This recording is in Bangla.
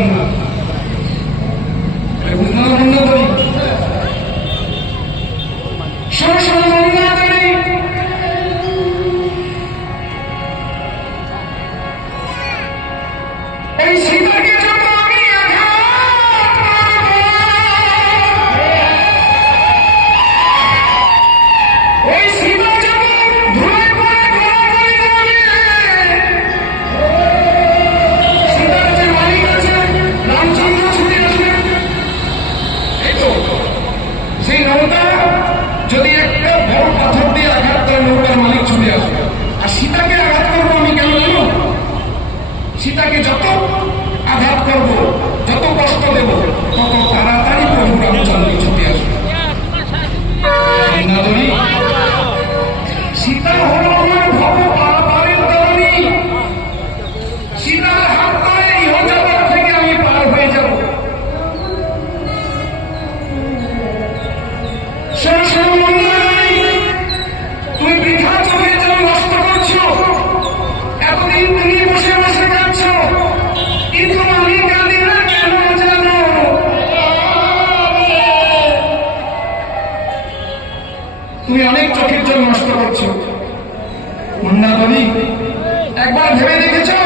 বুঝলাম না, বুঝলাম না মন্দাদরি। শোনো শোনো মন্দাদরি, এই সীতাকে যত আমি ওই সীতা যত ধুয়ে পড়ে গড়াগড়ি দেবে, সীতার যে মালিক আছে রামচন্দ্র ছুটে আসবে। এই তো সেই নৌকা যদি একটা বড় পাথর দিয়ে আঘাত করে নৌকার মালিক ছুটে আসবে। আর সীতাকে আঘাত করবো আমি কেন জানো? সীতাকে যত আঘাত করব, যত কষ্ট দেব, তত তাড়াতাড়ি প্রভু রামচন্দ্র ছুটে আসবে। সীতা হল আমার ভব পারের তরণী। সীতার হাত ধরে ইহজগৎ থেকে আমি পার হয়ে যাব। তুমি বৃথা চোখে যেন নষ্ট করছো। এতদিন তুমি বসে বসে যাচ্ছ, কিন্তু আমি কাঁদি না কেন জানো? তুমি অনেক চোখের জন্য নষ্ট করছো। মন্দাদরি, একবার ভেবে দেখেছো